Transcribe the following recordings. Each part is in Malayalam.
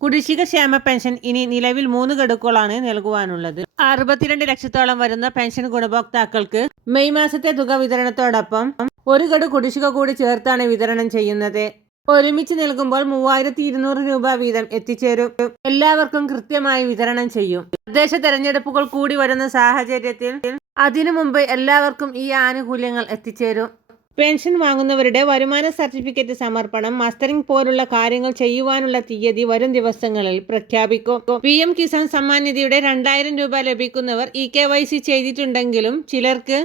കുടിശ്ശിക ക്ഷേമ പെൻഷൻ ഇനി നിലവിൽ 3 ഗഡുക്കളാണ് നൽകുവാനുള്ളത്. 62 ലക്ഷത്തോളം വരുന്ന പെൻഷൻ ഗുണഭോക്താക്കൾക്ക് മെയ് മാസത്തെ തുക വിതരണത്തോടൊപ്പം 1 ഗഡു കുടിശ്ശിക കൂടി ചേർത്താണ് വിതരണം ചെയ്യുന്നത്. ഒരുമിച്ച് നൽകുമ്പോൾ 3200 രൂപ വീതം എത്തിച്ചേരും. എല്ലാവർക്കും കൃത്യമായി വിതരണം ചെയ്യും. തദ്ദേശ തെരഞ്ഞെടുപ്പുകൾ കൂടി വരുന്ന സാഹചര്യത്തിൽ അതിനു മുമ്പ് എല്ലാവർക്കും ഈ ആനുകൂല്യങ്ങൾ എത്തിച്ചേരും. പെൻഷൻ വാങ്ങുന്നവരുടെ വരുമാന സർട്ടിഫിക്കറ്റ് സമർപ്പണം, മസ്റ്ററിംഗ് പോലുള്ള കാര്യങ്ങൾ ചെയ്യുവാനുള്ള തീയതി വരും ദിവസങ്ങളിൽ പ്രഖ്യാപിക്കും. PM കിസാൻ സമ്മാൻ നിധിയുടെ 2000 രൂപ ലഭിക്കുന്നവർ EKYC ചെയ്തിട്ടുണ്ടെങ്കിലും ചിലർക്ക്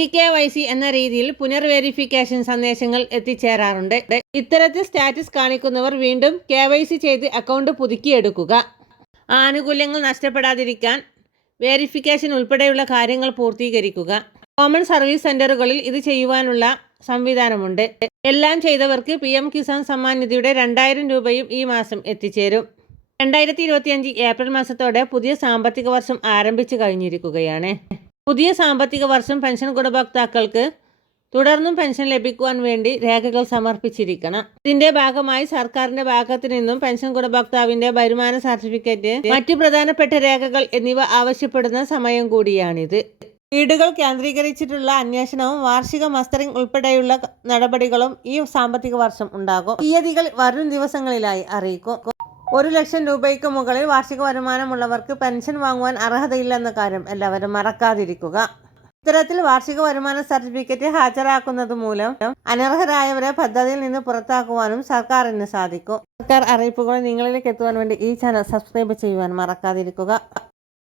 EKYC എന്ന രീതിയിൽ പുനർവെരിഫിക്കേഷൻ സന്ദേശങ്ങൾ എത്തിച്ചേരാറുണ്ട്. ഇത്തരത്തിൽ സ്റ്റാറ്റസ് കാണിക്കുന്നവർ വീണ്ടും KYC ചെയ്ത് അക്കൗണ്ട് പുതുക്കിയെടുക്കുക. ആനുകൂല്യങ്ങൾ നഷ്ടപ്പെടാതിരിക്കാൻ വെരിഫിക്കേഷൻ ഉൾപ്പെടെയുള്ള കാര്യങ്ങൾ പൂർത്തീകരിക്കുക. കോമൺ സർവീസ് സെന്ററുകളിൽ ഇത് ചെയ്യുവാനുള്ള സംവിധാനമുണ്ട്. എല്ലാം ചെയ്തവർക്ക് PM കിസാൻ സമ്മാൻ നിധിയുടെ 2000 രൂപയും ഈ മാസം എത്തിച്ചേരും. 2025 ഏപ്രിൽ മാസത്തോടെ പുതിയ സാമ്പത്തിക വർഷം ആരംഭിച്ചു കഴിഞ്ഞിരിക്കുകയാണ്. പുതിയ സാമ്പത്തിക വർഷം പെൻഷൻ ഗുണഭോക്താക്കൾക്ക് തുടർന്നും പെൻഷൻ ലഭിക്കുവാൻ വേണ്ടി രേഖകൾ സമർപ്പിച്ചിരിക്കണം. ഇതിന്റെ ഭാഗമായി സർക്കാരിന്റെ ഭാഗത്തു നിന്നും പെൻഷൻ ഗുണഭോക്താവിന്റെ വരുമാന സർട്ടിഫിക്കറ്റ്, മറ്റു പ്രധാനപ്പെട്ട രേഖകൾ എന്നിവ ആവശ്യപ്പെടുന്ന സമയം കൂടിയാണിത്. വീടുകൾ കേന്ദ്രീകരിച്ചിട്ടുള്ള അന്വേഷണവും വാർഷിക മസ്റ്ററിംഗ് ഉൾപ്പെടെയുള്ള നടപടികളും ഈ സാമ്പത്തിക വർഷം ഉണ്ടാകും. തീയതികൾ വരും ദിവസങ്ങളിലായി അറിയിക്കും. 1 ലക്ഷം രൂപയ്ക്ക് മുകളിൽ വാർഷിക വരുമാനമുള്ളവർക്ക് പെൻഷൻ വാങ്ങുവാൻ അർഹതയില്ലെന്ന കാര്യം എല്ലാവരും മറക്കാതിരിക്കുക. ഇത്തരത്തിൽ വാർഷിക വരുമാന സർട്ടിഫിക്കറ്റ് ഹാജരാക്കുന്നത് മൂലം അനർഹരായവരെ പദ്ധതിയിൽ നിന്ന് പുറത്താക്കുവാനും സർക്കാരിന് സാധിക്കും. സർക്കാർ അറിയിപ്പുകൾ നിങ്ങളിലേക്ക് എത്തുവാൻ വേണ്ടി ഈ ചാനൽ സബ്സ്ക്രൈബ് ചെയ്യുവാൻ മറക്കാതിരിക്കുക.